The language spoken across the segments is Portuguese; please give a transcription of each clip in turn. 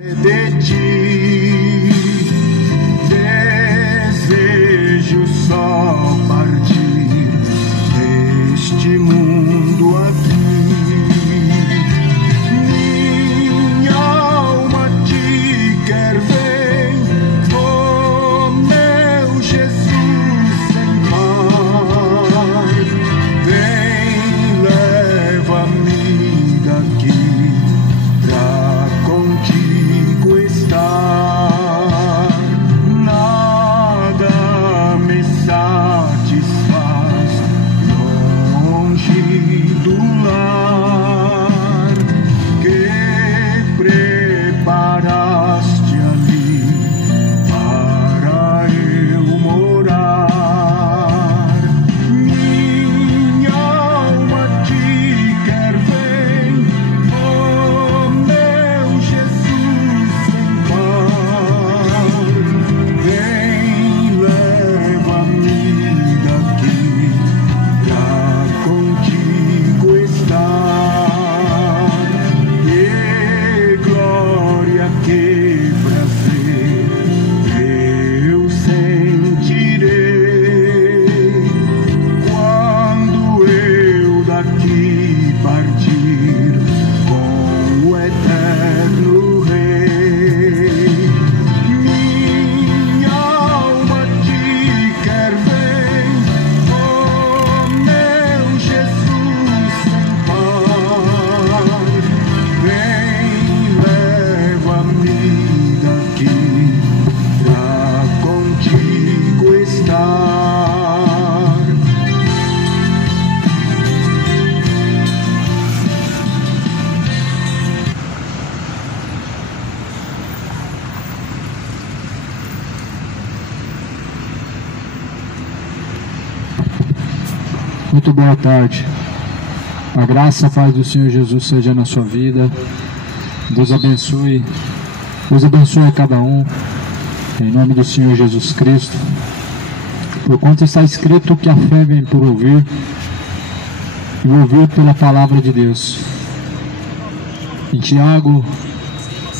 De ti desejo só partir deste mundo aqui. Minha alma te quer ver, oh meu Jesus sem par. Vem, leva-me daqui pra contigo estar. Nada me satisfaz longe do lar que preparaste ali para eu morar. Minha alma te quer ver, oh meu Jesus sem par. Vem, leva-me daqui pra contigo estar. Que glória, que prazer eu sentirei quando eu daqui partir com o eterno Rei. Minha alma te quer ver, oh meu Jesus sem par. Vem, leva-me daqui pra contigo estar. Muito boa tarde. A graça e a paz do Senhor Jesus seja na sua vida. Deus abençoe a cada um, em nome do Senhor Jesus Cristo. Porquanto está escrito que a fé vem por ouvir, e ouvir pela palavra de Deus. Em Tiago,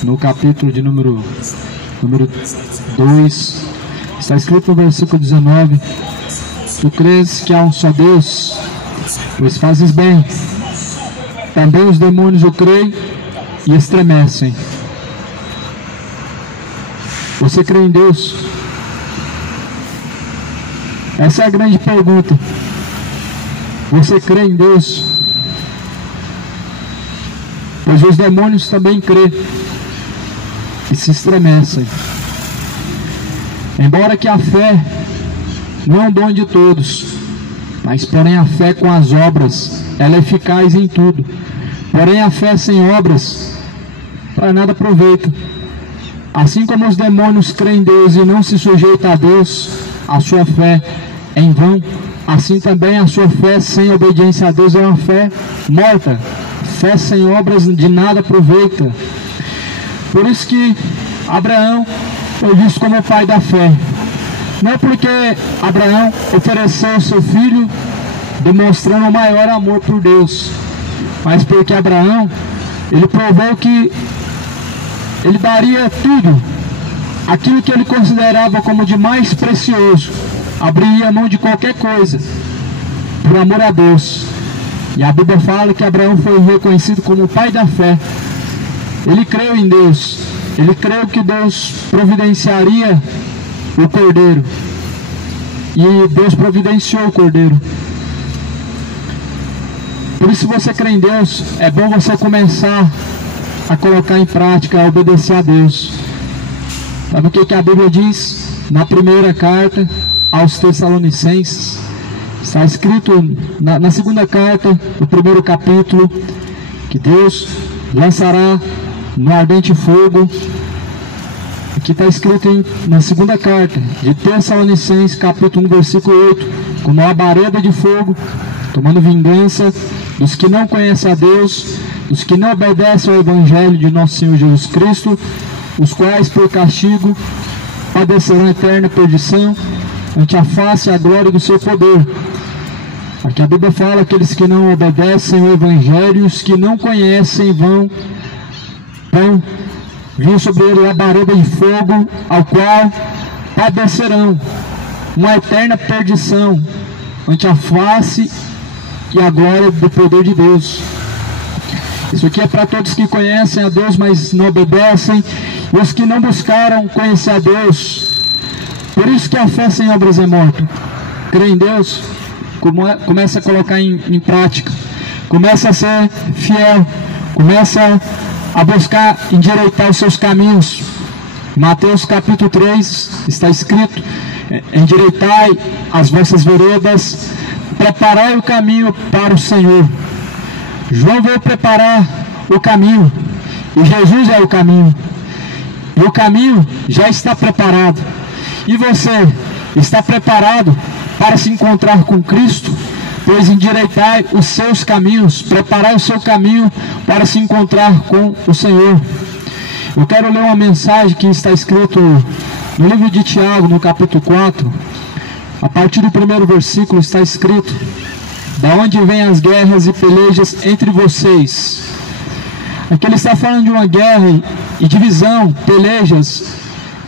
no capítulo de número 2, está escrito no versículo 19: Tu crês que há um só Deus, pois fazes bem. Também os demônios o creem e estremecem. Você crê em Deus? Essa é a grande pergunta. Você crê em Deus? Pois os demônios também crêem e se estremecem. Embora que a fé não é um dom de todos, mas porém a fé com as obras, ela é eficaz em tudo. Porém a fé sem obras, para nada aproveita. Assim como os demônios creem em Deus e não se sujeitam a Deus, a sua fé é em vão. Assim também a sua fé sem obediência a Deus é uma fé morta. Fé sem obras de nada aproveita. Por isso que Abraão foi visto como o pai da fé. Não porque Abraão ofereceu o seu filho demonstrando o maior amor por Deus, mas porque Abraão, ele provou que ele daria tudo, aquilo que ele considerava como de mais precioso, abriria mão de qualquer coisa, por amor a Deus. E a Bíblia fala que Abraão foi reconhecido como o pai da fé. Ele creu em Deus, ele creu que Deus providenciaria o cordeiro, e Deus providenciou o cordeiro. Por isso, se você crê em Deus, é bom você começar a colocar em prática, a obedecer a Deus. Sabe o que a Bíblia diz na primeira carta aos Tessalonicenses? Está escrito na segunda carta, no primeiro capítulo, que Deus lançará no ardente fogo. Aqui está escrito na segunda carta de Tessalonicenses, capítulo 1, versículo 8: como uma labareda de fogo, tomando vingança dos que não conhecem a Deus, dos que não obedecem ao Evangelho de nosso Senhor Jesus Cristo, os quais por castigo padecerão eterna perdição, ante a face e a glória do seu poder. Aqui a Bíblia fala: aqueles que não obedecem ao Evangelho, os que não conhecem vão viu sobre ele labareda de fogo, ao qual padecerão uma eterna perdição ante a face e a glória do poder de Deus. Isso aqui é para todos que conhecem a Deus, mas não obedecem, e os que não buscaram conhecer a Deus. Por isso que a fé sem obras é morta. Crê em Deus, começa a colocar em prática, começa a ser fiel, começa a buscar endireitar os seus caminhos. Mateus capítulo 3 está escrito: endireitai as vossas veredas, preparai o caminho para o Senhor. João veio preparar o caminho, e Jesus é o caminho, e o caminho já está preparado. E você está preparado para se encontrar com Cristo? Pois endireitai os seus caminhos, preparai o seu caminho para se encontrar com o Senhor. Eu quero ler uma mensagem que está escrito no livro de Tiago, no capítulo 4, a partir do primeiro versículo está escrito: da onde vêm as guerras e pelejas entre vocês? Aqui ele está falando de uma guerra e divisão, pelejas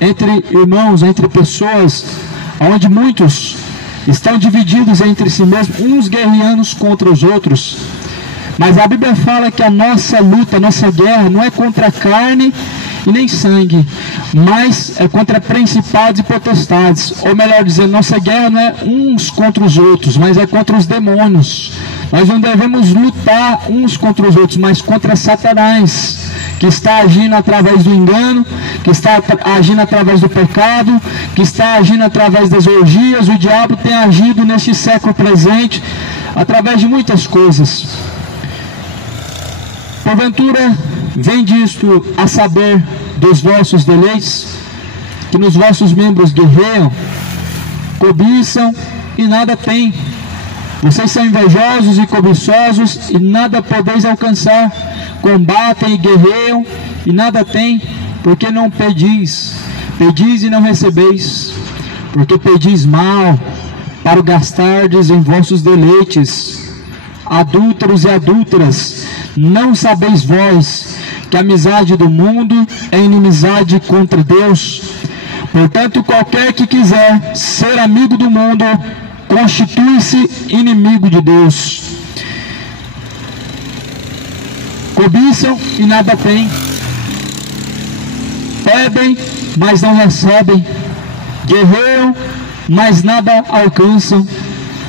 entre irmãos, entre pessoas, onde muitos estão divididos entre si mesmos, uns guerreando contra os outros. Mas a Bíblia fala que a nossa luta, a nossa guerra não é contra a carne e nem sangue, mas é contra principados e potestades. Ou melhor dizendo, nossa guerra não é uns contra os outros, mas é contra os demônios. Nós não devemos lutar uns contra os outros, mas contra Satanás, que está agindo através do engano, que está agindo através do pecado, que está agindo através das orgias. O diabo tem agido neste século presente através de muitas coisas. Porventura, vem disto a saber dos vossos deleites, que nos vossos membros guerreiam, cobiçam e nada têm. Vocês são invejosos e cobiçosos e nada podeis alcançar. Combatem e guerreiam e nada têm, porque não pedis. Pedis e não recebeis, porque pedis mal, para o gastardes em vossos deleites. Adúlteros e adúlteras, não sabeis vós que a amizade do mundo é inimizade contra Deus? Portanto, qualquer que quiser ser amigo do mundo, constitui-se inimigo de Deus. Cobiçam e nada têm, pedem, mas não recebem, guerreiam, mas nada alcançam,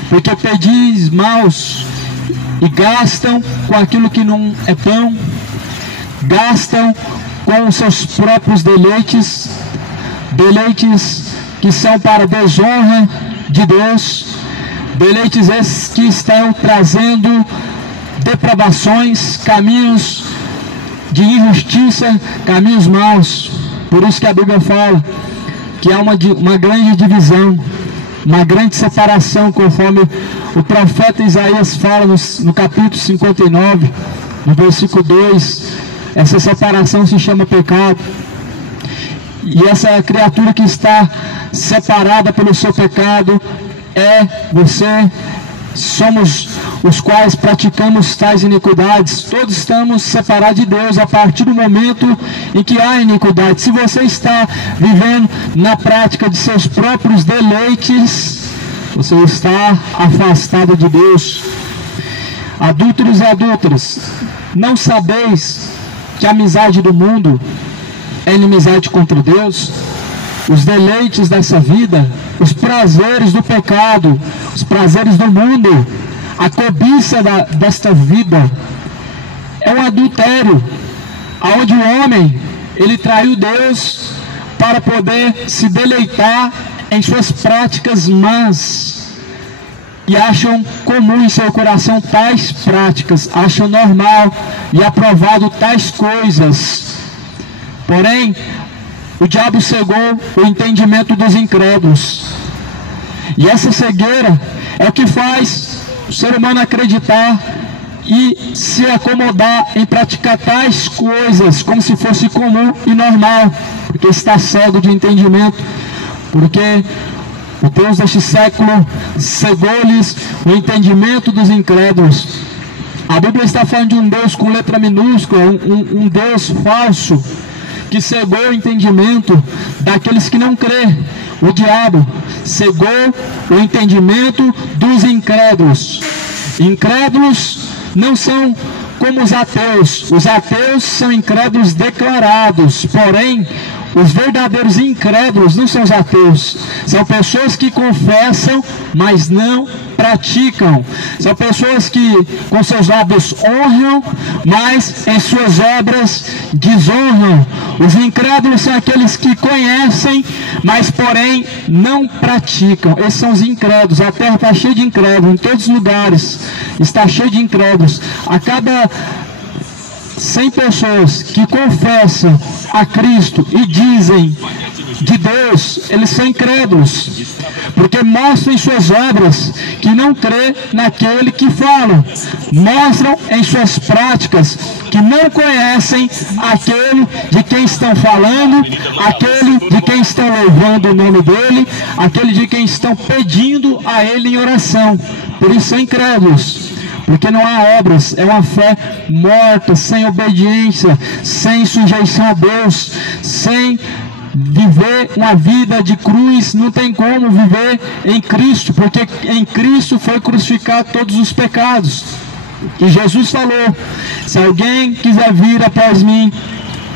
porque pedis maus e gastam com aquilo que não é pão, gastam com os seus próprios deleites, deleites que são para a desonra de Deus, deleites esses que estão trazendo depravações, caminhos de injustiça, caminhos maus. Por isso que a Bíblia fala que há uma grande divisão, uma grande separação, conforme o profeta Isaías fala no capítulo 59, no versículo 2. Essa separação se chama pecado. E essa criatura que está separada pelo seu pecado é você. Somos os quais praticamos tais iniquidades. Todos estamos separados de Deus a partir do momento em que há iniquidade. Se você está vivendo na prática de seus próprios deleites, você está afastado de Deus. Adúlteros e adúlteras, não sabeis que a amizade do mundo é inimizade contra Deus? Os deleites dessa vida, os prazeres do pecado, os prazeres do mundo, a cobiça desta vida é um adultério, onde o homem ele traiu Deus para poder se deleitar em suas práticas más, e acham comum em seu coração tais práticas, acham normal e aprovado tais coisas. Porém, o diabo cegou o entendimento dos incrédulos, e essa cegueira é o que faz o ser humano acreditar e se acomodar em praticar tais coisas como se fosse comum e normal, porque está cego de entendimento, porque o Deus deste século cegou-lhes o entendimento dos incrédulos. A Bíblia está falando de um Deus com letra minúscula, um Deus falso, que cegou o entendimento daqueles que não crê. O diabo cegou o entendimento dos incrédulos. Incrédulos não são como os ateus. Os ateus são incrédulos declarados, porém os verdadeiros incrédulos não são os ateus, são pessoas que confessam, mas não praticam. São pessoas que com seus lábios honram, mas em suas obras desonram. Os incrédulos são aqueles que conhecem, mas porém não praticam. Esses são os incrédulos. A terra está cheia de incrédulos, em todos os lugares está cheia de incrédulos. A cada 100 pessoas que confessam a Cristo e dizem de Deus, eles são incrédulos, porque mostram em suas obras que não crê naquele que falam, mostram em suas práticas que não conhecem aquele de quem estão falando, aquele de quem estão louvando o nome dele, aquele de quem estão pedindo a ele em oração. Por isso são incrédulos, porque não há obras, é uma fé morta, sem obediência, sem sujeição a Deus, sem viver uma vida de cruz. Não tem como viver em Cristo, porque em Cristo foi crucificado todos os pecados. E Jesus falou: se alguém quiser vir após mim,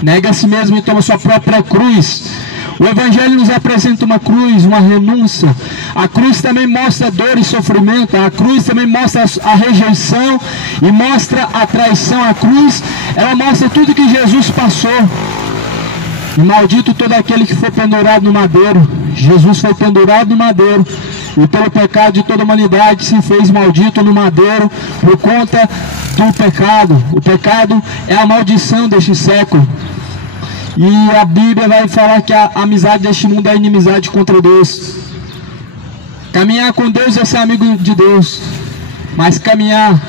nega a si mesmo e toma sua própria cruz. O Evangelho nos apresenta uma cruz, uma renúncia. A cruz também mostra dor e sofrimento. A cruz também mostra a rejeição e mostra a traição. A cruz, ela mostra tudo que Jesus passou. E maldito todo aquele que foi pendurado no madeiro. Jesus foi pendurado no madeiro, e pelo pecado de toda a humanidade se fez maldito no madeiro por conta do pecado. O pecado é a maldição deste século. E a Bíblia vai falar que a amizade deste mundo é inimizade contra Deus. Caminhar com Deus é ser amigo de Deus, mas caminhar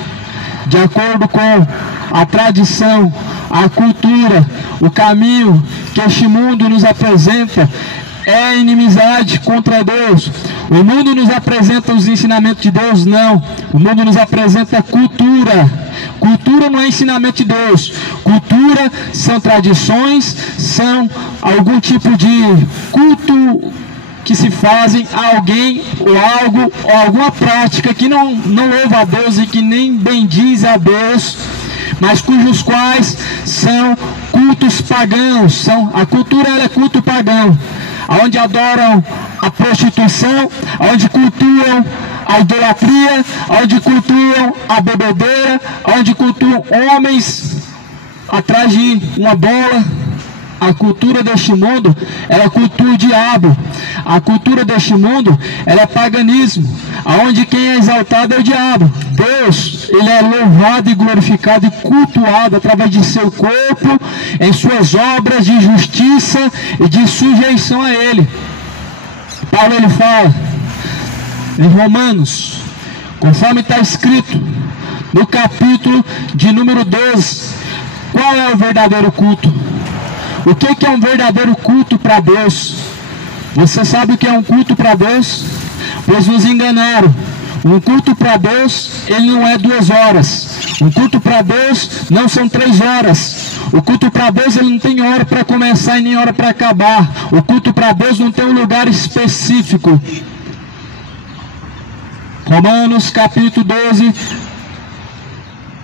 de acordo com a tradição, a cultura, o caminho que este mundo nos apresenta é inimizade contra Deus. O mundo nos apresenta os ensinamentos de Deus? Não. O mundo nos apresenta cultura. Cultura não é ensinamento de Deus. Cultura são tradições, são algum tipo de culto que se fazem a alguém ou algo, ou alguma prática que não louva a Deus e que nem bendiz a Deus, mas cujos quais são cultos pagãos. A cultura ela é culto pagão, onde adoram a prostituição, onde cultuam a idolatria, onde cultuam a bebedeira, onde cultuam homens atrás de uma bola. A cultura deste mundo, ela cultua o diabo. A cultura deste mundo, ela é paganismo, aonde quem é exaltado é o diabo. Deus, ele é louvado e glorificado e cultuado através de seu corpo, em suas obras de justiça e de sujeição a ele. Paulo, ele fala em Romanos, conforme está escrito no capítulo de número 12, qual é o verdadeiro culto? O que é um verdadeiro culto para Deus? Você sabe o que é um culto para Deus? Pois nos enganaram. Um culto para Deus, ele não é 2 horas. Um culto para Deus não são 3 horas. O culto para Deus, ele não tem hora para começar e nem hora para acabar. O culto para Deus não tem um lugar específico. Romanos capítulo 12.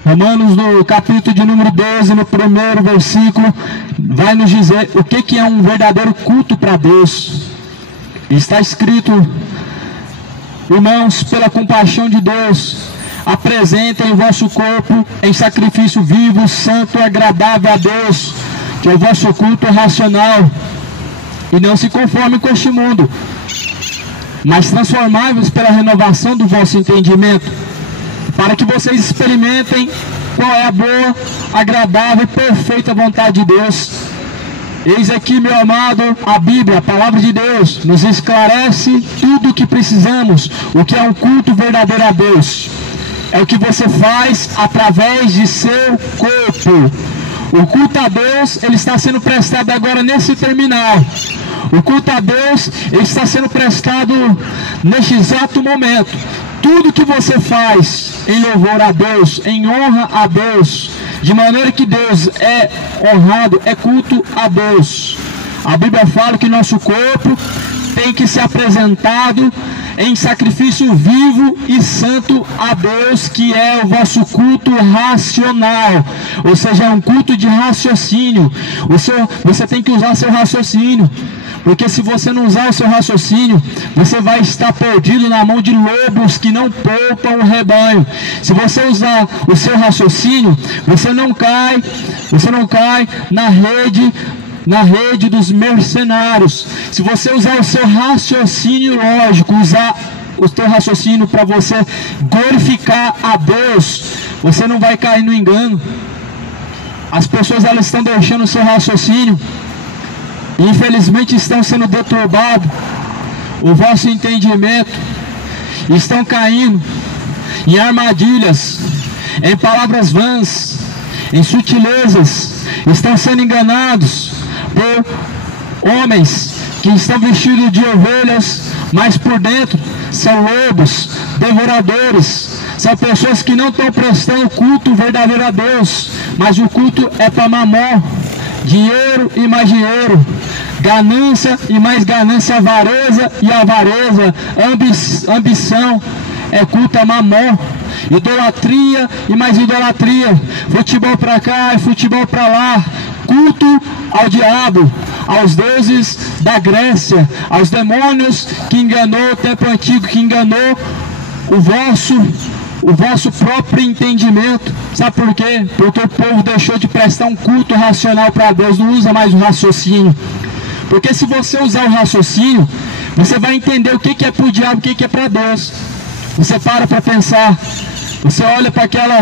Romanos no capítulo de número 12, no primeiro versículo, vai nos dizer o que é um verdadeiro culto para Deus. Está escrito: irmãos, pela compaixão de Deus, apresentem o vosso corpo em sacrifício vivo, santo e agradável a Deus, que é o vosso culto racional. E não se conforme com este mundo, mas transformai-vos pela renovação do vosso entendimento, para que vocês experimentem qual é a boa, agradável e perfeita vontade de Deus. Eis aqui, meu amado, a Bíblia, a palavra de Deus, nos esclarece tudo o que precisamos. O que é um culto verdadeiro a Deus? É o que você faz através de seu corpo. O culto a Deus, ele está sendo prestado agora nesse terminal. O culto a Deus, ele está sendo prestado neste exato momento. Tudo que você faz em louvor a Deus, em honra a Deus, de maneira que Deus é honrado, é culto a Deus. A Bíblia fala que nosso corpo tem que ser apresentado em sacrifício vivo e santo a Deus, que é o vosso culto racional, ou seja, é um culto de raciocínio. Você tem que usar seu raciocínio, porque se você não usar o seu raciocínio, você vai estar perdido na mão de lobos que não poupam o rebanho. Se você usar o seu raciocínio, você não cai na rede dos mercenários. Se você usar o seu raciocínio lógico, usar o seu raciocínio para você glorificar a Deus, você não vai cair no engano. As pessoas, elas estão deixando o seu raciocínio, infelizmente estão sendo deturbados, o vosso entendimento, estão caindo em armadilhas, em palavras vãs, em sutilezas, estão sendo enganados por homens que estão vestidos de ovelhas, mas por dentro são lobos, devoradores. São pessoas que não estão prestando culto verdadeiro a Deus, mas o culto é para mamon, dinheiro e mais dinheiro, ganância e mais ganância, avareza e avareza, ambição, é culto a mamon, idolatria e mais idolatria, futebol para cá e futebol para lá, culto ao diabo, aos deuses da Grécia, aos demônios que enganou o tempo antigo, que enganou o vosso próprio entendimento. Sabe por quê? Porque o povo deixou de prestar um culto racional para Deus, não usa mais o raciocínio. Porque se você usar o raciocínio, você vai entender o que é para o diabo, o que é para Deus. Você para pensar, você olha para aquela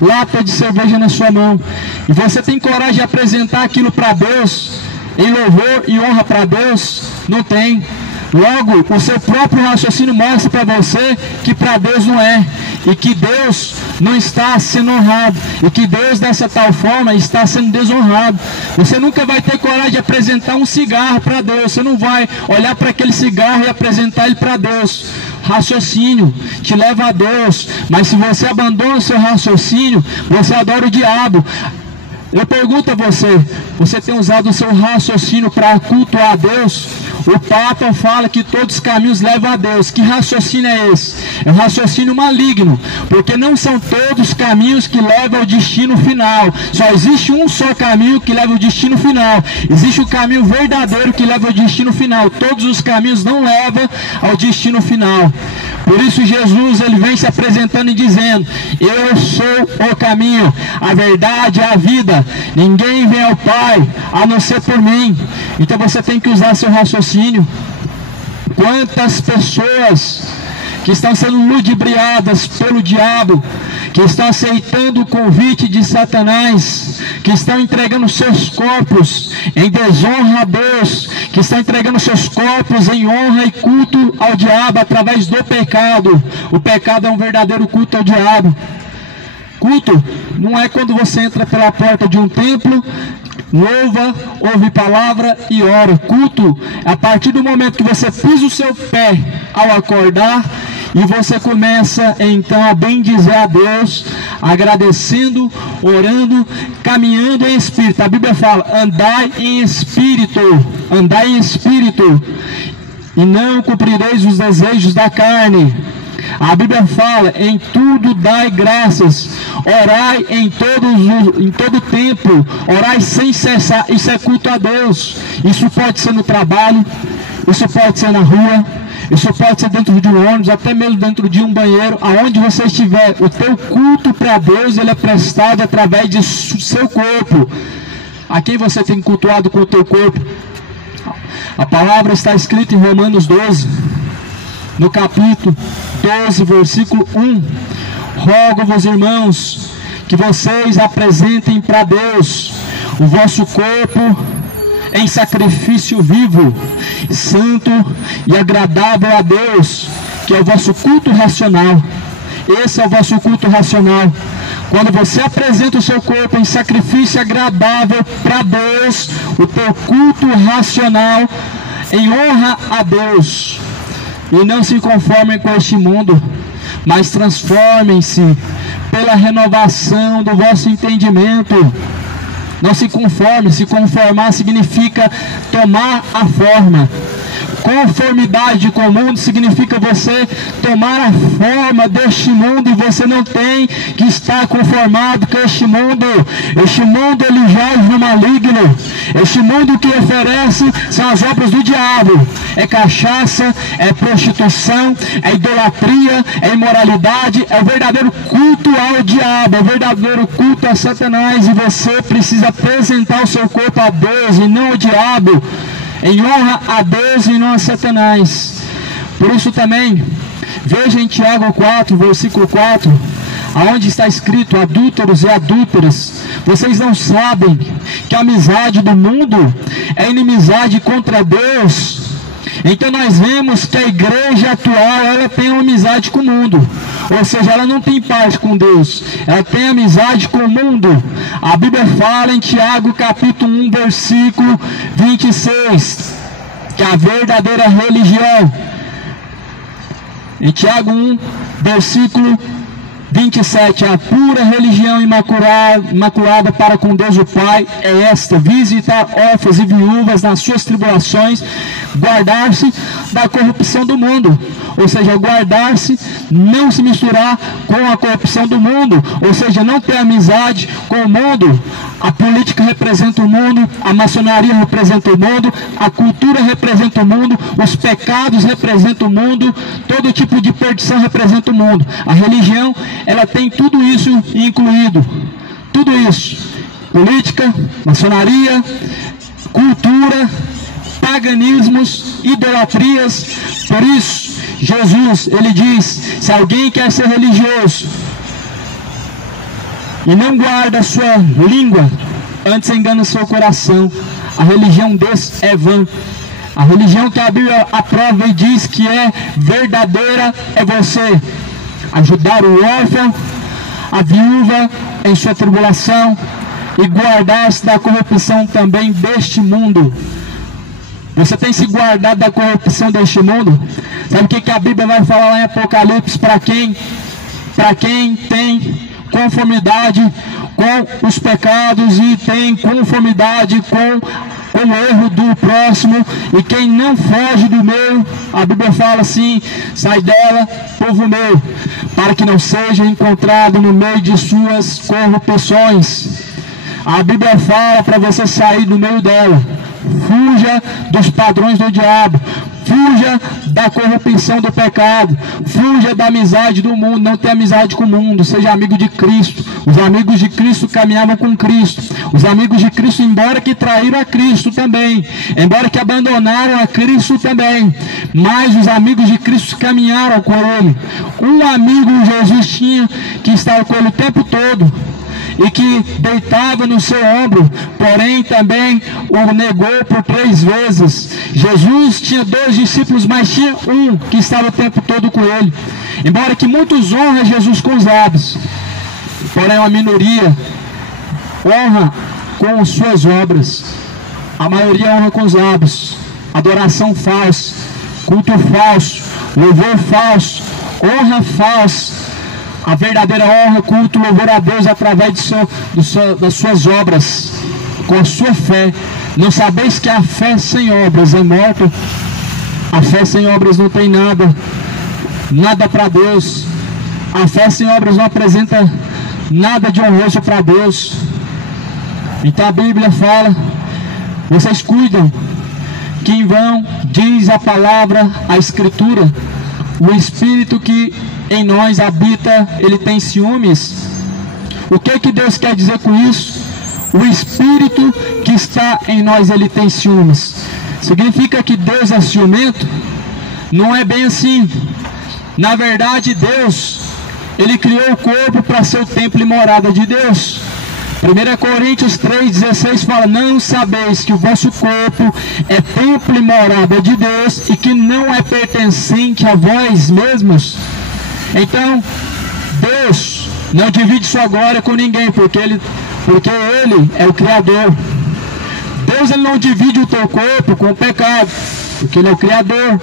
lata de cerveja na sua mão, e você tem coragem de apresentar aquilo para Deus, em louvor e honra para Deus? Não tem. Logo, o seu próprio raciocínio mostra para você que para Deus não é, e que Deus não está sendo honrado, e que Deus dessa tal forma está sendo desonrado. Você nunca vai ter coragem de apresentar um cigarro para Deus, você não vai olhar para aquele cigarro e apresentar ele para Deus. Raciocínio te leva a Deus, mas se você abandona o seu raciocínio, você adora o diabo. Eu pergunto a você, você tem usado o seu raciocínio para cultuar a Deus? O Papa fala que todos os caminhos levam a Deus. Que raciocínio é esse? É um raciocínio maligno, porque não são todos os caminhos que levam ao destino final. Só existe um só caminho que leva ao destino final. Existe o caminho verdadeiro que leva ao destino final. Todos os caminhos não levam ao destino final. Por isso Jesus, ele vem se apresentando e dizendo: eu sou o caminho, a verdade e a vida. Ninguém vem ao Pai a não ser por mim. Então você tem que usar seu raciocínio. Quantas pessoas que estão sendo ludibriadas pelo diabo, que estão aceitando o convite de Satanás, que estão entregando seus corpos em desonra a Deus, que estão entregando seus corpos em honra e culto ao diabo através do pecado. O pecado é um verdadeiro culto ao diabo. Culto não é quando você entra pela porta de um templo, louva, ouve palavra e ora. Culto é a partir do momento que você pisa o seu pé ao acordar e você começa então a bendizer a Deus, agradecendo, orando, caminhando em espírito. A Bíblia fala: andai em espírito, e não cumprireis os desejos da carne. A Bíblia fala: em tudo dai graças, orai em todo tempo, orai sem cessar. Isso é culto a Deus. Isso pode ser no trabalho, isso pode ser na rua, isso pode ser dentro de um ônibus, até mesmo dentro de um banheiro, aonde você estiver. O teu culto para Deus, ele é prestado através de seu corpo. A quem você tem cultuado com o teu corpo? A palavra está escrita em Romanos 12, no capítulo 12, versículo 1. Rogo-vos, irmãos, que vocês apresentem para Deus o vosso corpo em sacrifício vivo, santo e agradável a Deus, que é o vosso culto racional. Esse é o vosso culto racional. Quando você apresenta o seu corpo em sacrifício agradável para Deus, o teu culto racional em honra a Deus. E não se conformem com este mundo, mas transformem-se pela renovação do vosso entendimento. Não se conforme, se conformar significa tomar a forma. Conformidade com o mundo significa você tomar a forma deste mundo, e você não tem que estar conformado com este mundo. Este mundo, ele jaz no maligno. Este mundo que oferece são as obras do diabo. É cachaça, é prostituição, é idolatria, é imoralidade, é o verdadeiro culto ao diabo, é o verdadeiro culto a Satanás. E você precisa apresentar o seu corpo a Deus e não ao diabo, em honra a Deus e não a Satanás. Por isso também, veja em Tiago 4, versículo 4, aonde está escrito: adúlteros e adúlteras, vocês não sabem que a amizade do mundo é inimizade contra Deus? Então nós vemos que a igreja atual, ela tem uma amizade com o mundo, ou seja, ela não tem paz com Deus, ela tem amizade com o mundo. A Bíblia fala em Tiago capítulo 1, versículo 26, que a verdadeira religião, em Tiago 1, versículo 27, a pura religião imaculada para com Deus o Pai é esta: visitar órfãos e viúvas nas suas tribulações, guardar-se da corrupção do mundo. Ou seja, guardar-se, não se misturar com a corrupção do mundo, ou seja, não ter amizade com o mundo. A política representa o mundo, a maçonaria representa o mundo, a cultura representa o mundo, os pecados representam o mundo, todo tipo de perdição representa o mundo. A religião, ela tem tudo isso incluído, tudo isso: política, maçonaria, cultura, paganismos, idolatrias. Por isso, Jesus, ele diz: se alguém quer ser religioso e não guarda a sua língua, antes engana o seu coração. A religião desse é vã. A religião que a Bíblia aprova e diz que é verdadeira é você ajudar o órfão, a viúva em sua tribulação, e guardar-se da corrupção também deste mundo. Você tem se guardado da corrupção deste mundo? Sabe o que a Bíblia vai falar lá em Apocalipse? Para quem tem conformidade com os pecados e tem conformidade com o erro do próximo, e quem não foge do meu, a Bíblia fala assim: sai dela, povo meu, para que não seja encontrado no meio de suas corrupções. A Bíblia fala para você sair do meio dela. Fuja dos padrões do diabo, fuja da corrupção do pecado, fuja da amizade do mundo. Não tenha amizade com o mundo, seja amigo de Cristo. Os amigos de Cristo caminhavam com Cristo. Os amigos de Cristo, embora que traíram a Cristo também, embora que abandonaram a Cristo também, mas os amigos de Cristo caminharam com Ele. Um amigo Jesus tinha, que estava com Ele o tempo todo e que deitava no seu ombro, porém também o negou por 3 vezes. Jesus tinha 2 discípulos, mas tinha um que estava o tempo todo com ele. Embora que muitos honram Jesus com os lábios, porém uma minoria honra com suas obras. A maioria honra com os lábios. Adoração falsa, culto falso, louvor falso, honra falsa. A verdadeira honra, culto, louvor a Deus através das suas obras, com a sua fé. Não sabeis que a fé sem obras é morta? A fé sem obras não tem nada para Deus. A fé sem obras não apresenta nada de honroso para Deus. Então a Bíblia fala: vocês cuidam que em vão diz a palavra, a Escritura, o Espírito que em nós habita, ele tem ciúmes. O que Deus quer dizer com isso? O Espírito que está em nós, ele tem ciúmes. Significa que Deus é ciumento? Não é bem assim. Na verdade, Deus, ele criou o corpo para ser o templo e morada de Deus. 1 Coríntios 3,16 fala: não sabeis que o vosso corpo é templo e morada de Deus, e que não é pertencente a vós mesmos? Então, Deus não divide sua glória com ninguém, porque Ele é o Criador. Deus, ele não divide o teu corpo com o pecado, porque Ele é o Criador.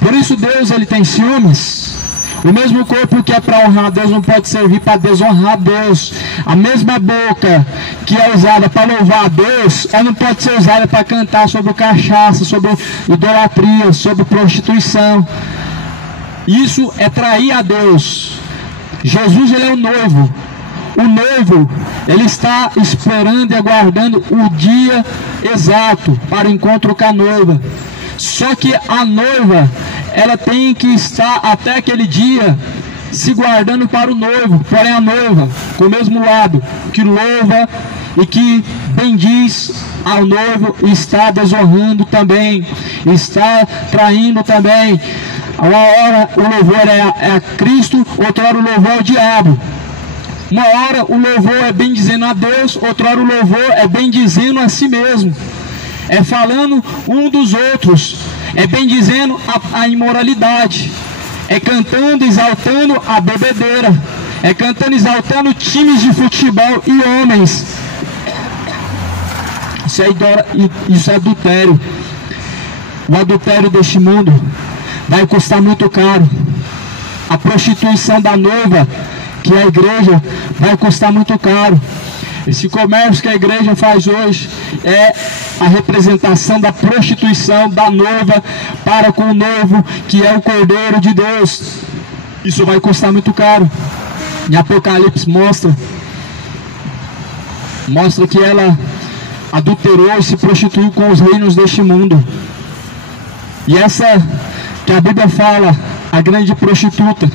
Por isso Deus, ele tem ciúmes. O mesmo corpo que é para honrar a Deus não pode servir para desonrar a Deus. A mesma boca que é usada para louvar a Deus, ela não pode ser usada para cantar sobre cachaça, sobre idolatria, sobre prostituição. Isso é trair a Deus. Jesus, ele é o noivo. O noivo, ele está esperando e aguardando o dia exato para o encontro com a noiva. Só que a noiva, ela tem que estar até aquele dia se guardando para o noivo. Porém a noiva, com o mesmo lado, que louva e que bendiz ao noivo, está desonrando também, está traindo também. Uma hora o louvor é a Cristo, outra hora o louvor é o diabo. Uma hora o louvor é bem dizendo a Deus, outra hora o louvor é bem dizendo a si mesmo. É falando um dos outros, é bem dizendo a imoralidade, é cantando, exaltando a bebedeira, é cantando, exaltando times de futebol e homens. Isso é adultério. O adultério deste mundo vai custar muito caro. A prostituição da noiva, que é a igreja, vai custar muito caro. Esse comércio que a igreja faz hoje é a representação da prostituição da noiva para com o noivo, que é o Cordeiro de Deus. Isso vai custar muito caro. Em Apocalipse mostra que ela adulterou e se prostituiu com os reinos deste mundo. E essa que a Bíblia fala, a grande prostituta,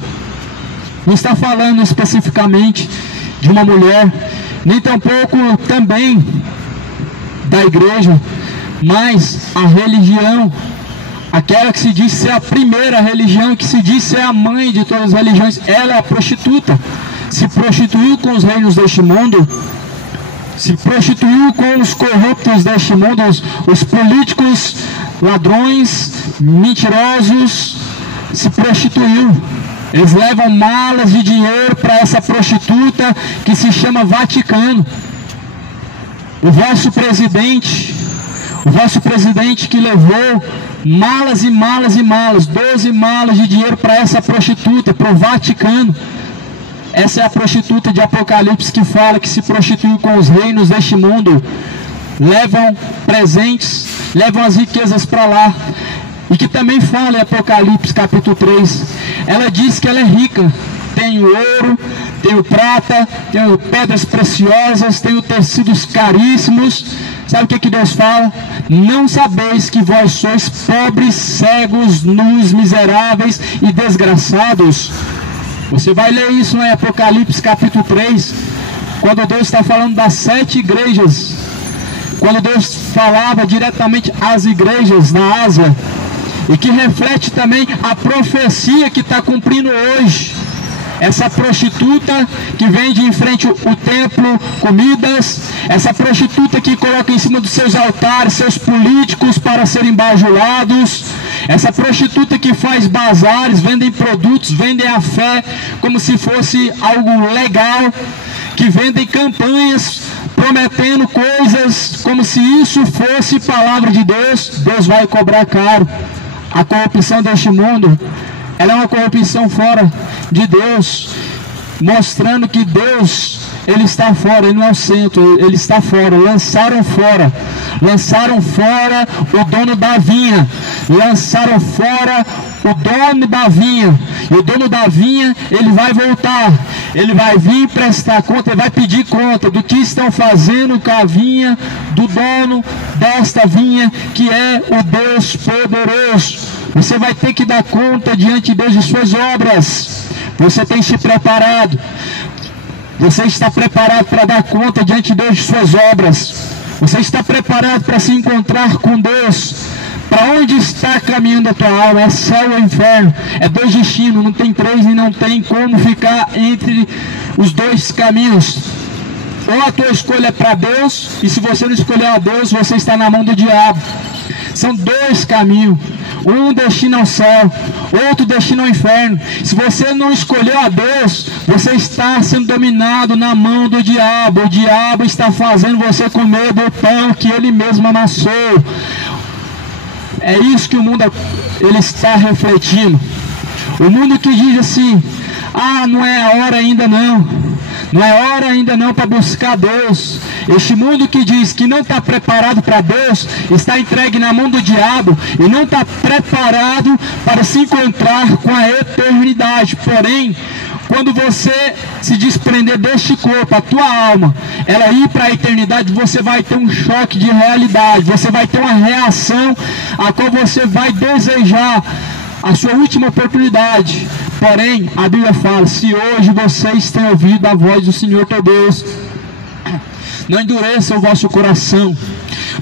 não está falando especificamente de uma mulher, nem tampouco também da igreja, mas a religião, aquela que se diz ser a primeira religião, que se diz ser a mãe de todas as religiões, ela é a prostituta. Se prostituiu com os reinos deste mundo, se prostituiu com os corruptos deste mundo, os políticos, ladrões, mentirosos, se prostituiu. Eles levam malas de dinheiro para essa prostituta que se chama Vaticano. O vosso presidente que levou malas e malas e malas, 12 malas de dinheiro para essa prostituta, para o Vaticano. Essa é a prostituta de Apocalipse que fala que se prostituiu com os reinos deste mundo. Levam presentes, levam as riquezas para lá. E que também fala em Apocalipse capítulo 3, ela diz que ela é rica, tem o ouro, tem o prata, tem pedras preciosas, tem tecidos caríssimos. Sabe o que Deus fala? Não sabeis que vós sois pobres, cegos, nus, miseráveis e desgraçados? Você vai ler isso em Apocalipse capítulo 3, quando Deus está falando das 7 igrejas, quando Deus falava diretamente às igrejas na Ásia, e que reflete também a profecia que está cumprindo hoje. Essa prostituta que vende em frente o templo comidas, essa prostituta que coloca em cima dos seus altares seus políticos para serem bajulados, essa prostituta que faz bazares, vendem produtos, vendem a fé como se fosse algo legal, que vendem campanhas prometendo coisas como se isso fosse palavra de Deus. Deus vai cobrar caro. A corrupção deste mundo, ela é uma corrupção fora de Deus, mostrando que Deus, Ele está fora, Ele não é o centro, Ele está fora. Lançaram fora o dono da vinha, lançaram fora o dono da vinha, e o dono da vinha, ele vai voltar, ele vai vir prestar conta, ele vai pedir conta do que estão fazendo com a vinha, do dono desta vinha, que é o Deus poderoso. Você vai ter que dar conta diante de Deus de suas obras. Você tem se preparado? Você está preparado para dar conta diante de Deus de suas obras? Você está preparado para se encontrar com Deus? Para onde está caminhando a tua alma? É céu ou inferno? É 2 destinos, não tem 3 e não tem como ficar entre os 2 caminhos. Ou a tua escolha é para Deus, e se você não escolher a Deus, você está na mão do diabo. São 2 caminhos. Um destino ao céu, outro destino ao inferno. Se você não escolheu a Deus, você está sendo dominado na mão do diabo. O diabo está fazendo você comer do pão que ele mesmo amassou. É isso que o mundo ele está refletindo. O mundo que diz assim: ah, não é a hora ainda não. Não é hora ainda não para buscar Deus. Este mundo que diz que não está preparado para Deus, está entregue na mão do diabo e não está preparado para se encontrar com a eternidade. Porém, quando você se desprender deste corpo, a tua alma, ela ir para a eternidade, você vai ter um choque de realidade, você vai ter uma reação a qual você vai desejar a sua última oportunidade. Porém, a Bíblia fala: se hoje vocês têm ouvido a voz do Senhor teu Deus, não endureça o vosso coração.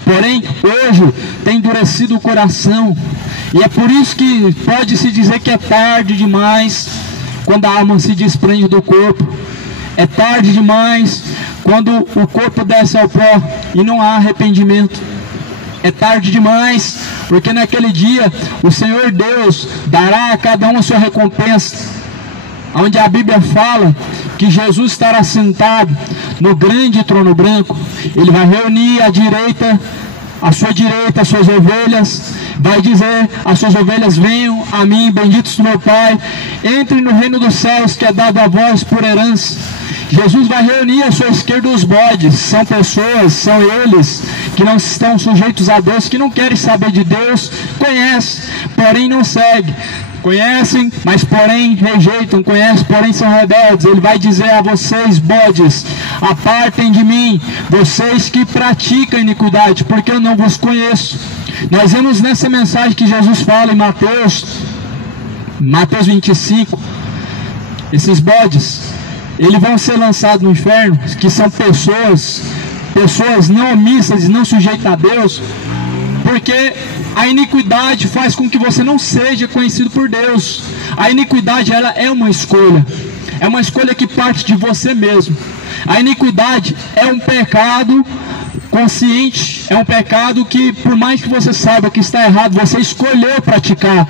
Porém, hoje tem endurecido o coração, e é por isso que pode-se dizer que é tarde demais quando a alma se desprende do corpo. É tarde demais quando o corpo desce ao pó e não há arrependimento. É tarde demais, porque naquele dia o Senhor Deus dará a cada um a sua recompensa, onde a Bíblia fala que Jesus estará sentado no grande trono branco. Ele vai reunir à sua direita as suas ovelhas, vai dizer às suas ovelhas: venham a mim, benditos do meu Pai, entrem no reino dos céus, que é dado a vós por herança. Jesus vai reunir à sua esquerda os bodes. São pessoas, são eles que não estão sujeitos a Deus, que não querem saber de Deus, conhecem, porém não seguem. Conhecem, mas porém rejeitam. Conhecem, porém são rebeldes. Ele vai dizer a vocês, bodes: apartem de mim, vocês que praticam iniquidade, porque eu não vos conheço. Nós vemos nessa mensagem que Jesus fala em Mateus 25, esses bodes, eles vão ser lançados no inferno, que são pessoas não omissas e não sujeitas a Deus, porque a iniquidade faz com que você não seja conhecido por Deus. A iniquidade, ela é uma escolha que parte de você mesmo. A iniquidade é um pecado consciente, é um pecado que, por mais que você saiba que está errado, você escolheu praticar.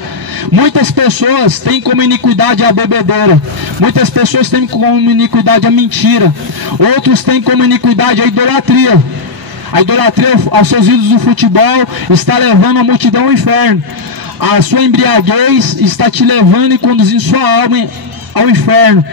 Muitas pessoas têm como iniquidade a bebedeira, muitas pessoas têm como iniquidade a mentira, outros têm como iniquidade a idolatria. A idolatria aos seus ídolos do futebol está levando a multidão ao inferno. A sua embriaguez está te levando e conduzindo sua alma ao inferno.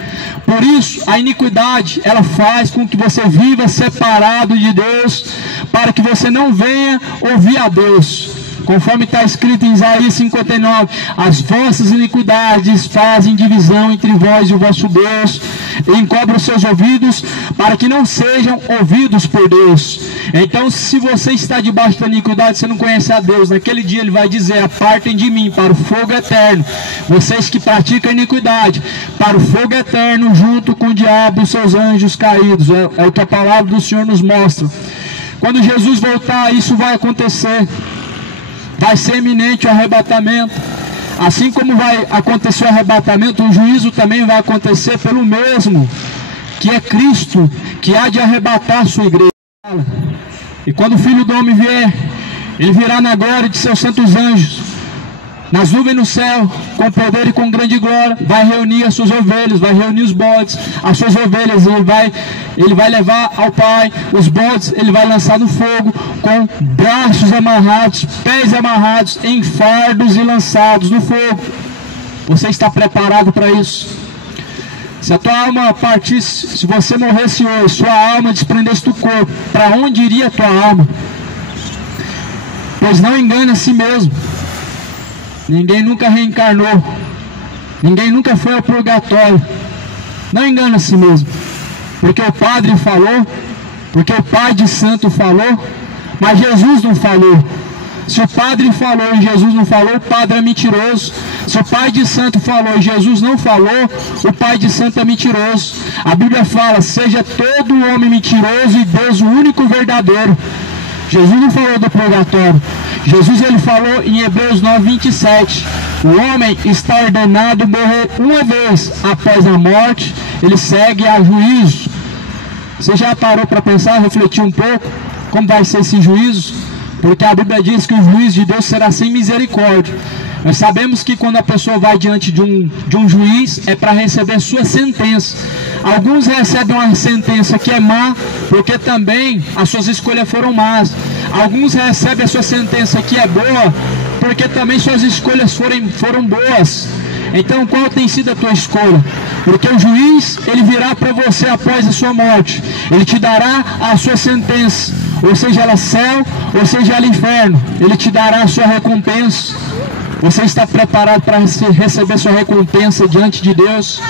Por isso, a iniquidade, ela faz com que você viva separado de Deus, para que você não venha ouvir a Deus. Conforme está escrito em Isaías 59, as vossas iniquidades fazem divisão entre vós e o vosso Deus, e encobrem os seus ouvidos, para que não sejam ouvidos por Deus. Então, se você está debaixo da iniquidade, você não conhece a Deus, naquele dia ele vai dizer: apartem de mim para o fogo eterno, vocês que praticam iniquidade, para o fogo eterno, junto com o diabo e seus anjos caídos. É o que a palavra do Senhor nos mostra. Quando Jesus voltar, isso vai acontecer. Vai ser iminente o arrebatamento. Assim como vai acontecer o arrebatamento, o juízo também vai acontecer pelo mesmo, que é Cristo, que há de arrebatar a sua igreja. E quando o Filho do Homem vier, ele virá na glória de seus santos anjos, nas nuvens no céu, com poder e com grande glória. Vai reunir as suas ovelhas, vai reunir os bodes, as suas ovelhas. Ele vai levar ao Pai. Os bodes ele vai lançar no fogo, com braços amarrados, pés amarrados, em fardos e lançados no fogo. Você está preparado para isso? Se a tua alma partisse, se você morresse hoje, sua alma desprendesse do corpo, para onde iria a tua alma? Pois não engane a si mesmo. Ninguém nunca reencarnou, ninguém nunca foi ao purgatório. Não engane a si mesmo, porque o Padre falou, porque o Pai de Santo falou, mas Jesus não falou. Se o Padre falou e Jesus não falou, o Padre é mentiroso. Se o Pai de Santo falou e Jesus não falou, o Pai de Santo é mentiroso. A Bíblia fala: seja todo homem mentiroso e Deus o único verdadeiro. Jesus não falou do purgatório. Jesus ele falou em Hebreus 9:27. O homem está ordenado a morrer uma vez, após a morte ele segue a juízo. Você já parou para pensar, refletir um pouco como vai ser esse juízo? Porque a Bíblia diz que o juízo de Deus será sem misericórdia. Nós sabemos que quando a pessoa vai diante de um juiz, é para receber sua sentença. Alguns recebem uma sentença que é má, porque também as suas escolhas foram más. Alguns recebem a sua sentença que é boa, porque também suas escolhas foram boas. Então qual tem sido a tua escolha? Porque o juiz, ele virá para você após a sua morte. Ele te dará a sua sentença, ou seja ela céu, ou seja ela inferno. Ele te dará a sua recompensa. Você está preparado para receber sua recompensa diante de Deus?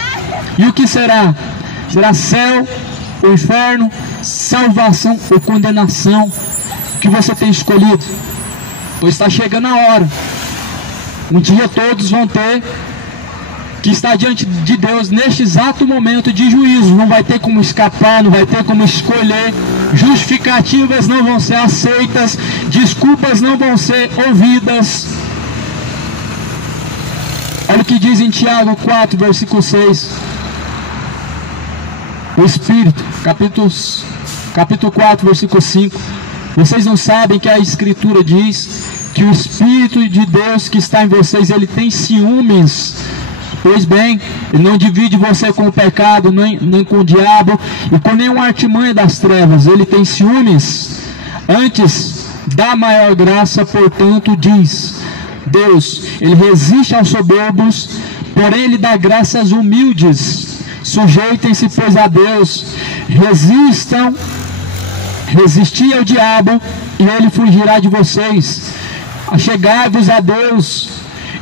E o que será? Será céu ou inferno, salvação ou condenação? O que você tem escolhido? Pois está chegando a hora. Um dia todos vão ter que estar diante de Deus neste exato momento de juízo. Não vai ter como escapar, não vai ter como escolher. Justificativas não vão ser aceitas, desculpas não vão ser ouvidas. Olha o que diz em Tiago 4, versículo 6. O Espírito, capítulo 4, versículo 5. Vocês não sabem que a Escritura diz que o Espírito de Deus que está em vocês, ele tem ciúmes. Pois bem, ele não divide você com o pecado, nem com o diabo, e com nenhuma artimanha das trevas. Ele tem ciúmes. Antes, dá maior graça, portanto, diz Deus, ele resiste aos soberbos, porém ele dá graça aos humildes. Sujeitem-se, pois, a Deus, resisti ao diabo, e ele fugirá de vocês. Achegai-vos a Deus,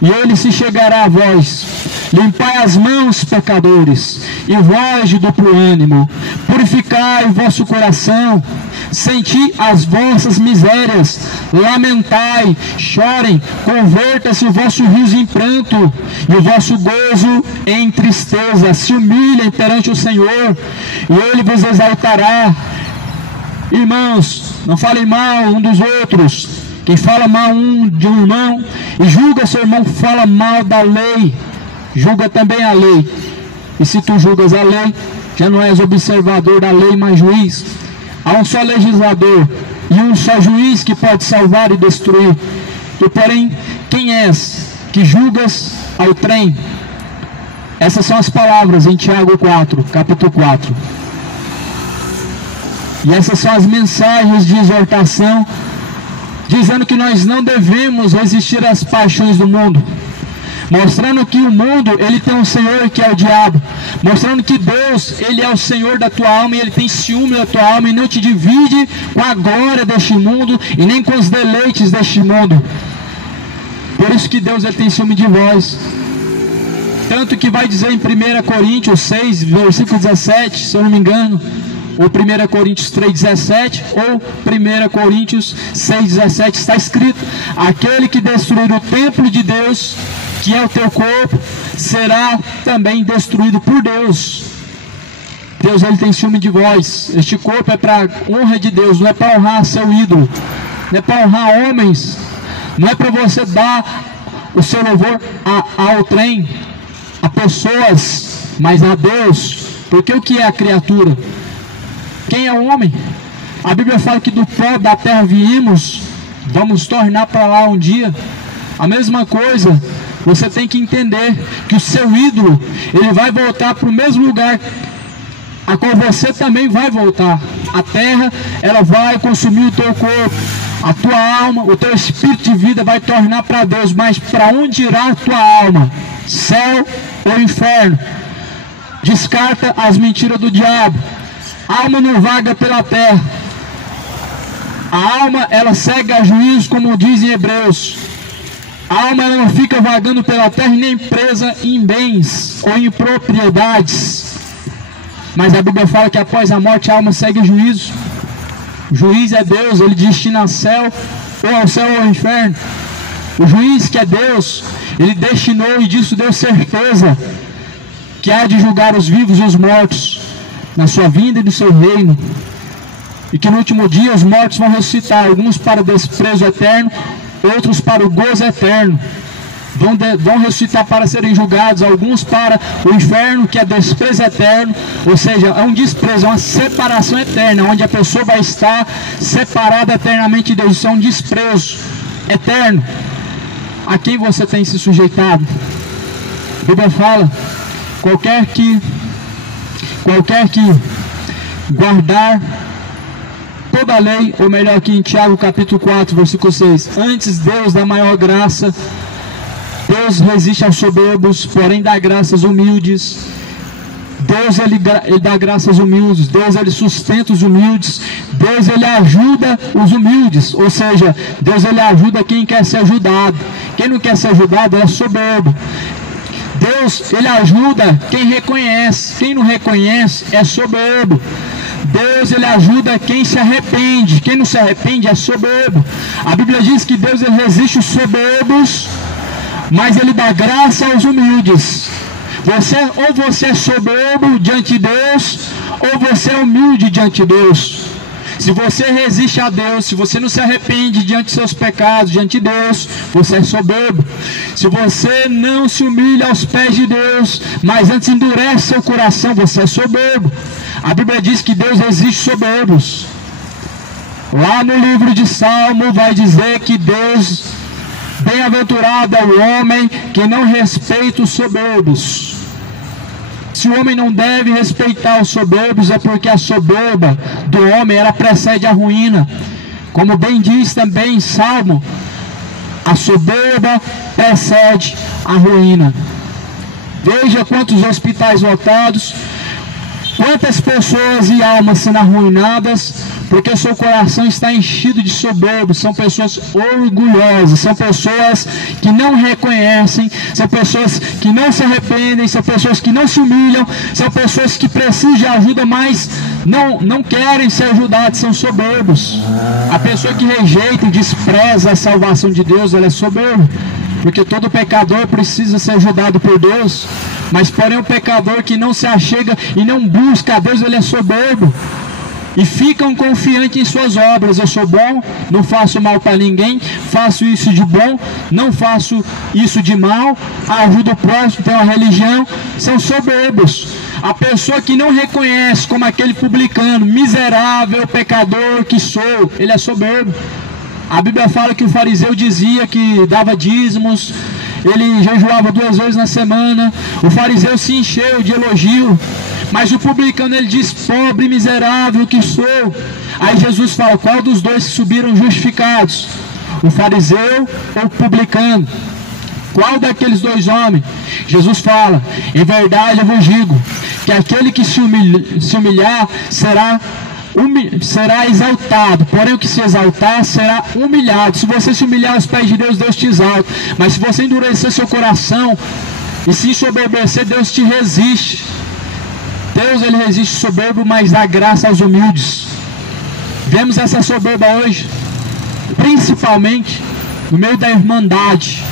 e ele se chegará a vós. Limpai as mãos, pecadores, e vós de duplo ânimo, purificai o vosso coração, senti as vossas misérias, lamentai, chorem, converta-se o vosso riso em pranto, e o vosso gozo em tristeza. Se humilhem perante o Senhor, e Ele vos exaltará. Irmãos, não falem mal um dos outros. Quem fala mal um de um irmão e julga seu irmão, fala mal da lei, julga também a lei. E se tu julgas a lei, já não és observador da lei, mas juiz. Há um só legislador e um só juiz que pode salvar e destruir. Tu, porém, quem és que julgas ao trem? Essas são as palavras em Tiago 4, capítulo 4. E essas são as mensagens de exortação, dizendo que nós não devemos resistir às paixões do mundo, mostrando que o mundo, ele tem um senhor que é o diabo, mostrando que Deus, ele é o Senhor da tua alma, e ele tem ciúme da tua alma, e não te divide com a glória deste mundo, e nem com os deleites deste mundo. Por isso que Deus, ele tem ciúme de vós. Tanto que vai dizer em 1 Coríntios 6, versículo 17, se eu não me engano, ou 1 Coríntios 3,17, ou 1 Coríntios 6,17, está escrito: aquele que destruir o templo de Deus, que é o teu corpo, será também destruído por Deus. Deus, ele tem ciúme de vós. Este corpo é para honra de Deus, não é para honrar seu ídolo, não é para honrar homens, não é para você dar o seu louvor ao trem, a pessoas, mas a Deus. Porque o que é a criatura? Quem é o homem? A Bíblia fala que do pó da terra viemos, vamos tornar para lá um dia. A mesma coisa, você tem que entender que o seu ídolo, ele vai voltar para o mesmo lugar a qual você também vai voltar. A terra, ela vai consumir o teu corpo, a tua alma, o teu espírito de vida vai tornar para Deus. Mas para onde irá a tua alma? Céu ou inferno? Descarta as mentiras do diabo. A alma não vaga pela terra. A alma, ela segue a juízo, como diz em Hebreus. A alma, ela não fica vagando pela terra, nem presa em bens ou em propriedades. Mas a Bíblia fala que após a morte a alma segue o juízo. O juiz é Deus, ele destina ao céu ou ao inferno. O juiz, que é Deus, ele destinou, e disso deu certeza, que há de julgar os vivos e os mortos na sua vinda e no seu reino, e que no último dia os mortos vão ressuscitar, alguns para o desprezo eterno, outros para o gozo eterno. Vão ressuscitar para serem julgados, alguns para o inferno, que é desprezo eterno, ou seja, é um desprezo, é uma separação eterna, onde a pessoa vai estar separada eternamente de Deus. Isso é um desprezo eterno. A quem você tem se sujeitado? A Bíblia fala: qualquer que guardar toda a lei, ou melhor, aqui em Tiago capítulo 4, versículo 6, antes Deus da maior graça Deus resiste aos soberbos, porém dá graças aos humildes. Deus ele dá graças aos humildes. Deus ele sustenta os humildes. Deus ele ajuda os humildes. Ou seja, Deus ele ajuda quem quer ser ajudado. Quem não quer ser ajudado é soberbo. Deus ele ajuda quem reconhece. Quem não reconhece é soberbo. Deus ele ajuda quem se arrepende. Quem não se arrepende é soberbo. A Bíblia diz que Deus ele resiste os soberbos, mas ele dá graça aos humildes. Ou você é soberbo diante de Deus, ou você é humilde diante de Deus. Se você resiste a Deus, se você não se arrepende diante de seus pecados, diante de Deus, você é soberbo. Se você não se humilha aos pés de Deus, mas antes endurece seu coração, você é soberbo. A Bíblia diz que Deus resiste soberbos. Lá no livro de Salmo vai dizer que Deus, bem-aventurado é o homem que não respeita os soberbos. Se o homem não deve respeitar os soberbos, é porque a soberba do homem ela precede a ruína. Como bem diz também em Salmo, a soberba precede a ruína. Veja quantos hospitais lotados, quantas pessoas e almas sendo arruinadas, porque o seu coração está enchido de soberbo. São pessoas orgulhosas, são pessoas que não reconhecem, são pessoas que não se arrependem, são pessoas que não se humilham, são pessoas que precisam de ajuda, mas não querem ser ajudadas, são soberbos. A pessoa que rejeita e despreza a salvação de Deus, ela é soberba, porque todo pecador precisa ser ajudado por Deus, mas porém o pecador que não se achega e não busca a Deus, ele é soberbo. E ficam confiantes em suas obras. Eu sou bom, não faço mal para ninguém, faço isso de bom, não faço isso de mal, ajudo o próximo, tenho uma religião. São soberbos. A pessoa que não reconhece como aquele publicano, miserável pecador que sou, ele é soberbo. A Bíblia fala que o fariseu dizia que dava dízimos, ele jejuava 2 vezes na semana. O fariseu se encheu de elogio, mas o publicano ele diz: pobre, miserável que sou. Aí Jesus fala: qual dos dois subiram justificados? O fariseu ou o publicano? Qual daqueles dois homens? Jesus fala: em verdade eu vos digo que aquele que se humilhar será exaltado, porém o que se exaltar será humilhado. Se você se humilhar aos pés de Deus, Deus te exalta. Mas se você endurecer seu coração e se ensoberbecer, Deus te resiste. Deus ele resiste soberbo, mas dá graça aos humildes. Vemos essa soberba hoje, principalmente no meio da irmandade,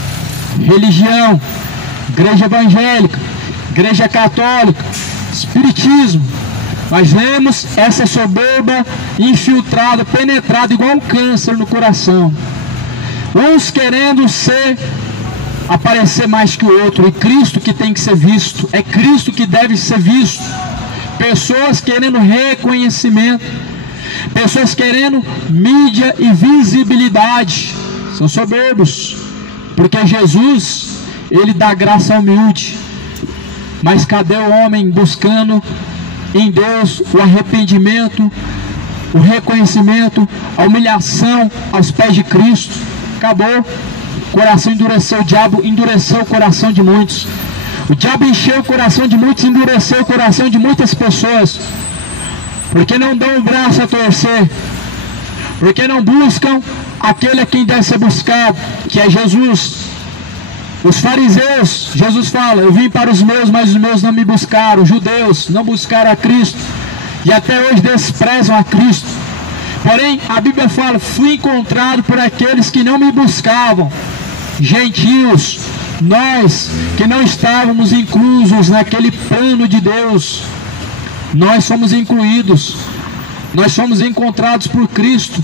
religião, igreja evangélica, igreja católica, espiritismo. Nós vemos essa soberba infiltrada, penetrada igual um câncer no coração. Uns querendo aparecer mais que o outro, e Cristo que tem que ser visto, é Cristo que deve ser visto. Pessoas querendo reconhecimento, pessoas querendo mídia e visibilidade, são soberbos, porque Jesus, ele dá graça ao humilde. Mas cadê o homem buscando em Deus o arrependimento, o reconhecimento, a humilhação aos pés de Cristo? Acabou. O coração endureceu, o diabo endureceu o coração de muitos. O diabo encheu o coração de muitos, endureceu o coração de muitas pessoas, porque não dão o braço a torcer, porque não buscam aquele a quem deve ser buscado, que é Jesus. Os fariseus, Jesus fala: eu vim para os meus, mas os meus não me buscaram. Os judeus não buscaram a Cristo, e até hoje desprezam a Cristo. Porém, a Bíblia fala: fui encontrado por aqueles que não me buscavam. Gentios, nós que não estávamos inclusos naquele plano de Deus, nós somos incluídos, nós somos encontrados por Cristo.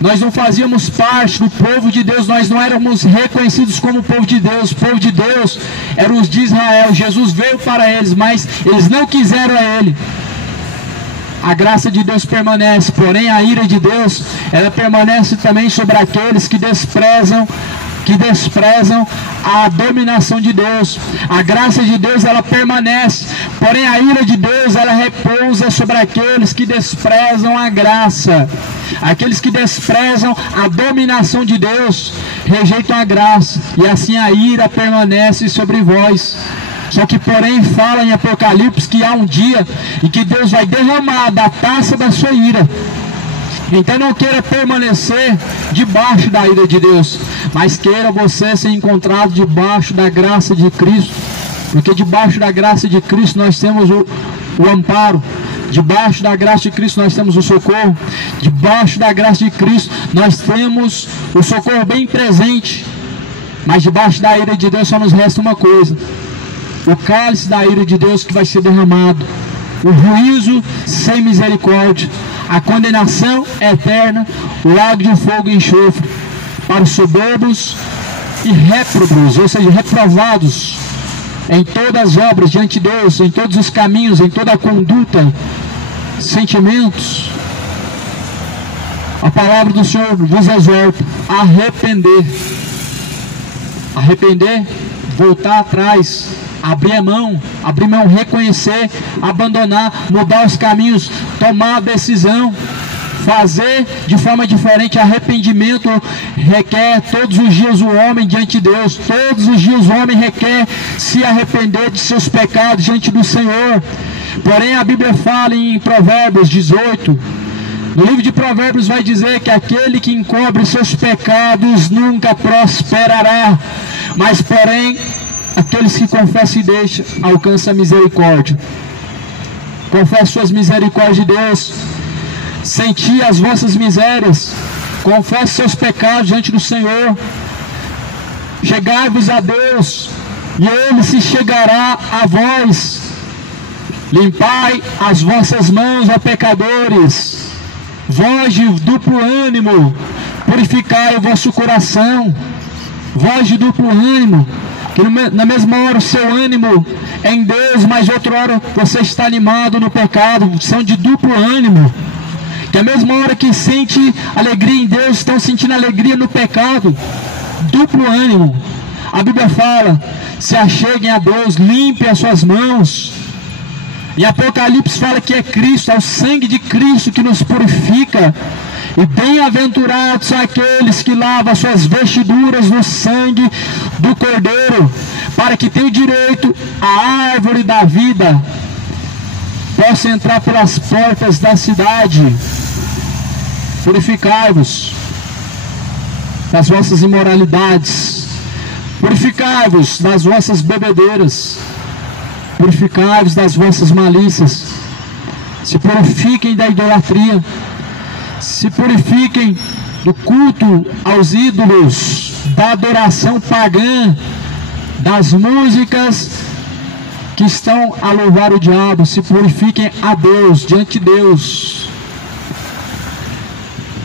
Nós não fazíamos parte do povo de Deus, nós não éramos reconhecidos como povo de Deus. O povo de Deus eram os de Israel. Jesus veio para eles, mas eles não quiseram a Ele. A graça de Deus permanece, porém a ira de Deus, ela permanece também sobre aqueles que desprezam que desprezam a dominação de Deus. A graça de Deus, ela permanece, porém a ira de Deus, ela repousa sobre aqueles que desprezam a graça. Aqueles que desprezam a dominação de Deus rejeitam a graça, e assim a ira permanece sobre vós. Só que, porém, fala em Apocalipse que há um dia em que Deus vai derramar da taça da sua ira. Então não queira permanecer debaixo da ira de Deus, mas queira você ser encontrado debaixo da graça de Cristo, porque debaixo da graça de Cristo nós temos o amparo, debaixo da graça de Cristo nós temos o socorro, debaixo da graça de Cristo nós temos o socorro bem presente. Mas debaixo da ira de Deus só nos resta uma coisa: o cálice da ira de Deus que vai ser derramado, o juízo sem misericórdia, a condenação eterna, o lago de fogo e enxofre, para os soberbos e réprobos, ou seja, reprovados em todas as obras diante de Deus, em todos os caminhos, em toda a conduta, sentimentos. A palavra do Senhor vos exorta a arrepender. Arrepender, voltar atrás, abrir mão, reconhecer, abandonar, mudar os caminhos, tomar a decisão, fazer de forma diferente. Arrependimento requer todos os dias o homem diante de Deus, todos os dias o homem requer se arrepender de seus pecados diante do Senhor. Porém a Bíblia fala em Provérbios 18, no livro de Provérbios vai dizer que aquele que encobre seus pecados nunca prosperará, mas porém aqueles que confessam e deixam alcançam a misericórdia. Confesse suas misericórdias de Deus, senti as vossas misérias, confesse seus pecados diante do Senhor, chegai-vos a Deus e Ele se chegará a vós. Limpai as vossas mãos, ó pecadores, vós de duplo ânimo, purificai o vosso coração. Vós de duplo ânimo, que na mesma hora o seu ânimo é em Deus, mas outra hora você está animado no pecado, são de duplo ânimo. Que a mesma hora que sente alegria em Deus, estão sentindo alegria no pecado. Duplo ânimo. A Bíblia fala: se acheguem a Deus, limpem as suas mãos. E Apocalipse fala que é Cristo, é o sangue de Cristo que nos purifica. E bem-aventurados são aqueles que lavam as suas vestiduras no sangue do Cordeiro, para que tenham direito à árvore da vida, possam entrar pelas portas da cidade. Purificai-vos das vossas imoralidades, purificai-vos das vossas bebedeiras, purificai-vos das vossas malícias, se purifiquem da idolatria, se purifiquem do culto aos ídolos, da adoração pagã, das músicas que estão a louvar o diabo. Se purifiquem a Deus, diante de Deus.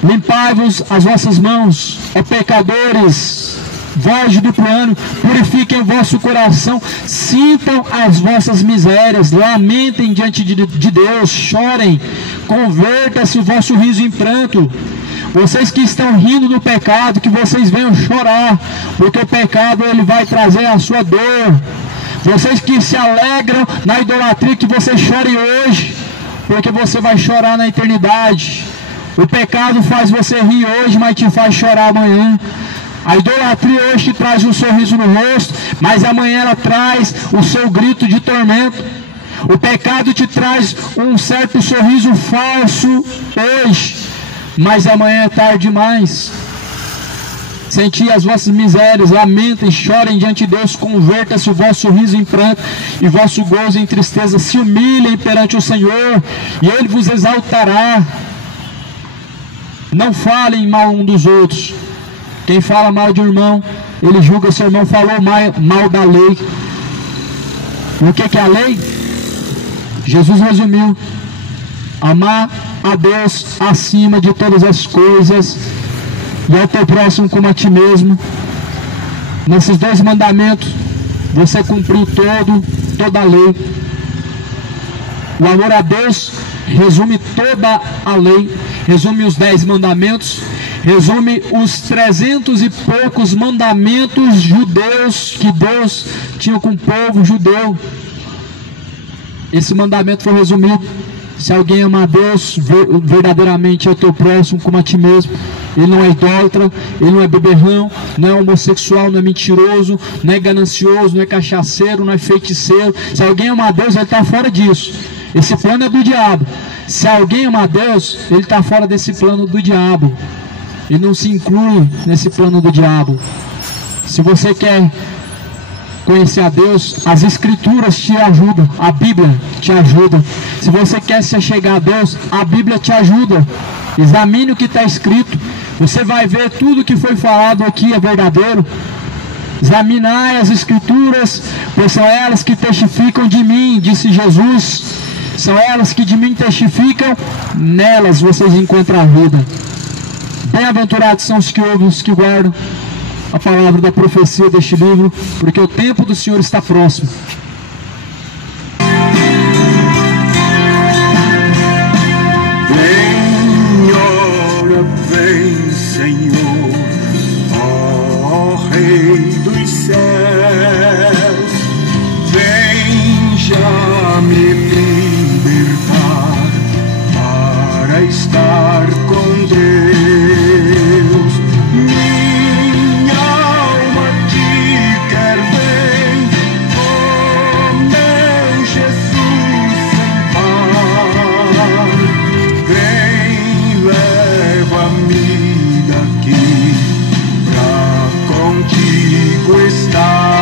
Limpai-vos as vossas mãos, ó pecadores, vós de duplo ânimo, purifiquem o vosso coração, sintam as vossas misérias, lamentem diante de Deus, chorem, converta-se o vosso riso em pranto. Vocês que estão rindo do pecado, que vocês venham chorar, porque o pecado ele vai trazer a sua dor. Vocês que se alegram na idolatria, que vocês chorem hoje, porque você vai chorar na eternidade. O pecado faz você rir hoje, mas te faz chorar amanhã. A idolatria hoje te traz um sorriso no rosto, mas amanhã ela traz o seu grito de tormento. O pecado te traz um certo sorriso falso hoje, mas amanhã é tarde demais. Senti as vossas misérias, lamentem, chorem diante de Deus, converta-se o vosso riso em pranto e vosso gozo em tristeza. Se humilhem perante o Senhor e Ele vos exaltará. Não falem mal um dos outros. Quem fala mal de um irmão, ele julga seu irmão, falou mal da lei. O que é a lei? Jesus resumiu: amar a Deus acima de todas as coisas e ao teu próximo como a ti mesmo. Nesses 2 mandamentos você cumpriu toda a lei. O amor a Deus resume toda a lei, resume os 10 mandamentos, resume os 300 e poucos mandamentos judeus que Deus tinha com o povo judeu. Esse mandamento foi resumido: se alguém ama a Deus, verdadeiramente é o teu próximo como a ti mesmo. Ele não é idólatra, ele não é beberrão, não é homossexual, não é mentiroso, não é ganancioso, não é cachaceiro, não é feiticeiro. Se alguém ama a Deus, ele está fora disso. Esse plano é do diabo. Se alguém ama a Deus, ele está fora desse plano do diabo. Ele não se inclui nesse plano do diabo. Se você quer conhecer a Deus, as Escrituras te ajudam, a Bíblia te ajuda. Se você quer se achegar a Deus, a Bíblia te ajuda. Examine o que está escrito. Você vai ver tudo que foi falado aqui é verdadeiro. Examinai as Escrituras, pois são elas que testificam de mim, disse Jesus. São elas que de mim testificam, nelas vocês encontram a vida. Bem-aventurados são os que ouvem, os que guardam a palavra da profecia deste livro, porque o tempo do Senhor está próximo. Vem, ora, vem, Senhor, ó Rei dos céus, vem já me libertar para estar com Deus. Contigo está.